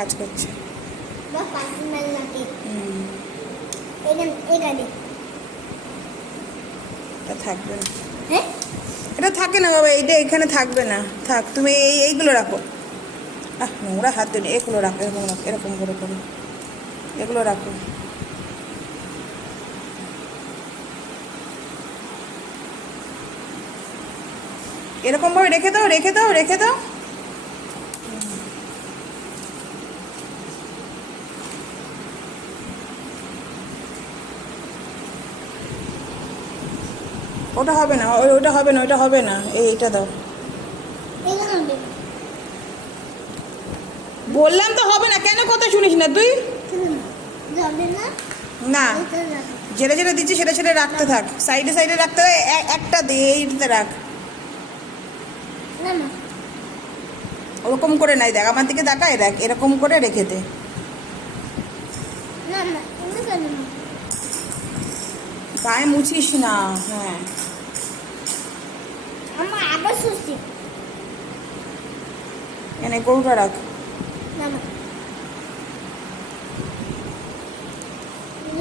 কাজ করছে। এটা থাকবে না, এটা থাকে না বাবা, এইটা এখানে থাকবে না, থাক তুমি এইগুলো রাখো। নোংরা হাত দিন, এগুলো রাখো, এরকম রাখো, এরকম করে করো, এগুলো রাখো। এরকমভাবে রেখে দাও, রেখে দাও, রেখে দাও। ওটা হবে না, ওইটা হবে না, ওইটা হবে না, এইটা দাও। বললাম তো হবে না, কেন কথা শুনিস না তুই? না, যেটা যেটা দিচ্ছি সেটা সেটা রাখতে থাক, সাইডে সাইডে রাখতে হয়, একটা দিয়ে এইটাতে রাখ। ওরকম করে নাই, দেখ আমার দিকে তাকায়, দেখ এরকম করে রেখে দে। গায়ে মুছিস না। হ্যাঁ, এনে গরুটা রাখ।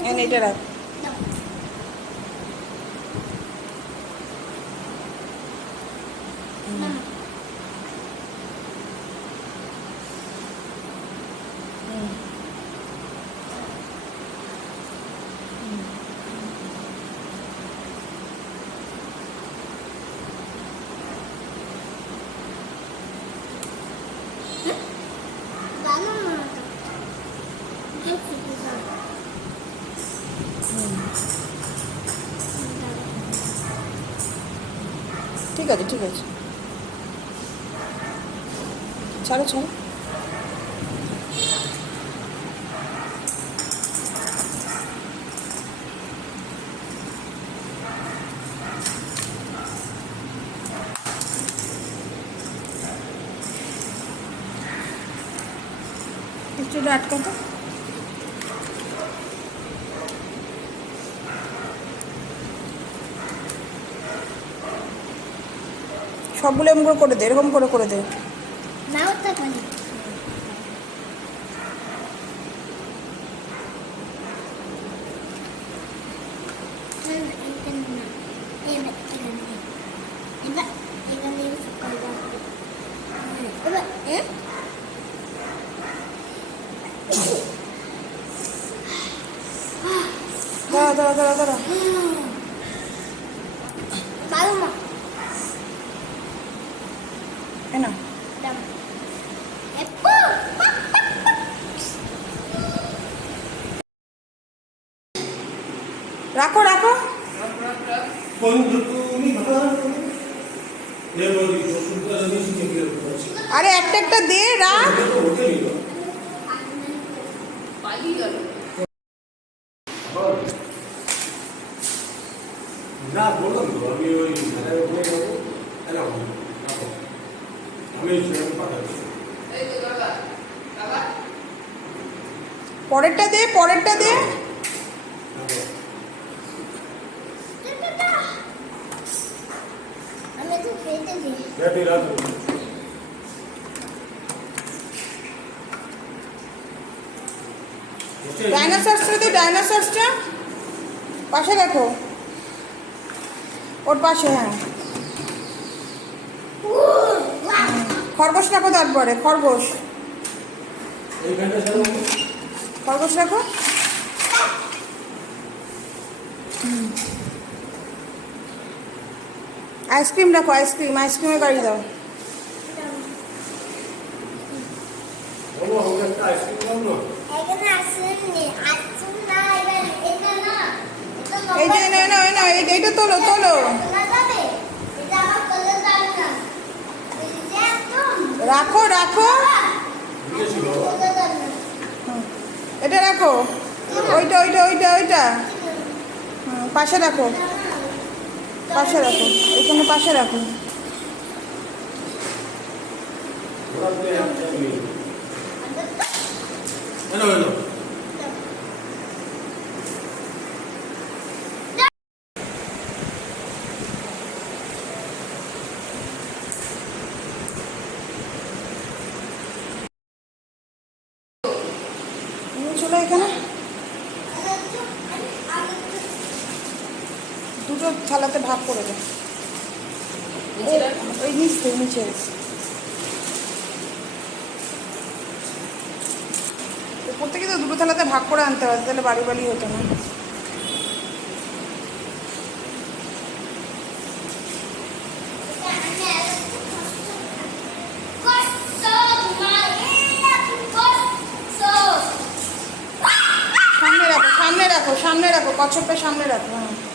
এনে এটা রাখ। ঠিক আছে, ঠিক আছে, ছাড়ো ছাড়ো। একটু আটকাতো। সবগুলো এরকম করে করে দে, এরকম করে করে দে। দাঁড়া দাঁড়া দাঁড়া দাঁড়া। না, রাখো রাখো। আরে একটা একটা দে, রাখ। না বললাম তো আমি ওই আমি পরেরটা দে, পরেরটা দে। ডাইনোসরসটা দে, ডাইনোসরসটা পাশে দেখো, ওর পাশে। হ্যাঁ, খরগোশ রাখো, তারপরে খরগোশ, খরগোশ রাখো। আইসক্রিম রাখো, আইসক্রিম, আইসক্রিমের গাড়ি দাও। এই যে না না না, এইটা তোলো তোলো, রাখো রাখো, এটা রাখো, ওইটা ওইটা ওইটা ওইটা পাশে রাখো, পাশে রাখো, এখানে পাশে রাখো। তোলো এখানে দুটো থালাতে ভাগ করে দাও ওই নিচে উপর থেকে তো দুটো থালাতে ভাগ করে আনতে হবে তাহলে বাড়ি বাড়ি হতো না সামনে রাখো কচ্ছপটা সামনে রাখো হ্যাঁ